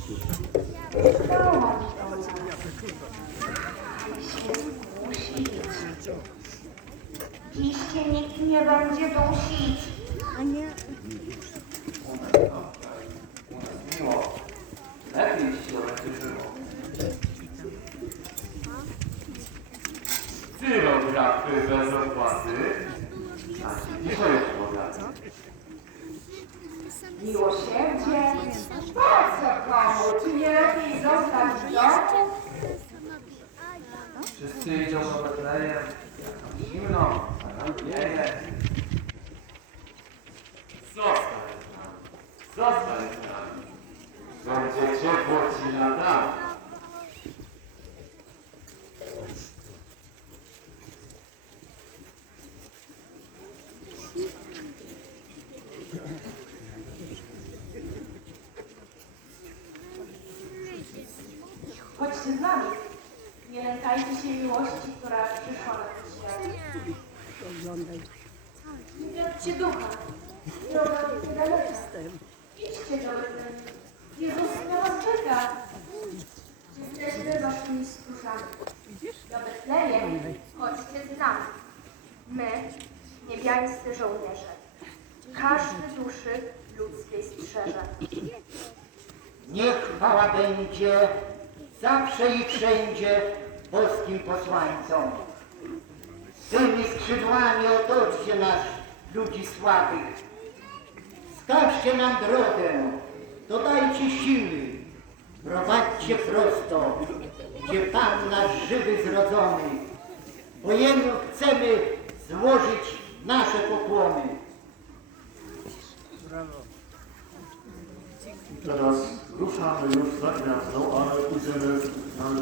Nas. Się. Dziś cię nikt nie będzie dusić. Miło. Lepiej ci się będzie żyło. Syro brakły bez opłaty, a ci dzisiaj jest bogaty. Miłosierdzie, po co komu? Czy nie lepiej zostać w domu? Wszyscy idą do Betlejem, zimno, wieje. Zostań z nami, zostań z nami. Będzie ciepło ci na Chodźcie z nami. Nie lękajcie się miłości, która przyszła na ten świat. Nie wiodźcie ducha. Droga jest niedaleka. Idźcie do Betlejem. Jezus na was czeka. Jesteśmy waszymi stróżami. Do Betlejem chodźcie z nami. My, niebiańscy żołnierze. Każdy duszy ludzkiej strzeże. Niech chwała będzie zawsze i wszędzie polskim posłańcom. Tymi skrzydłami otoczcie nas, ludzi słabych. Wskażcie nam drogę, dodajcie siły, prowadźcie prosto, gdzie Pan nasz żywy zrodzony, bo Jemu chcemy złożyć nasze pokłony. Teraz ruszamy już za gwiazdą, ale pójdziemy na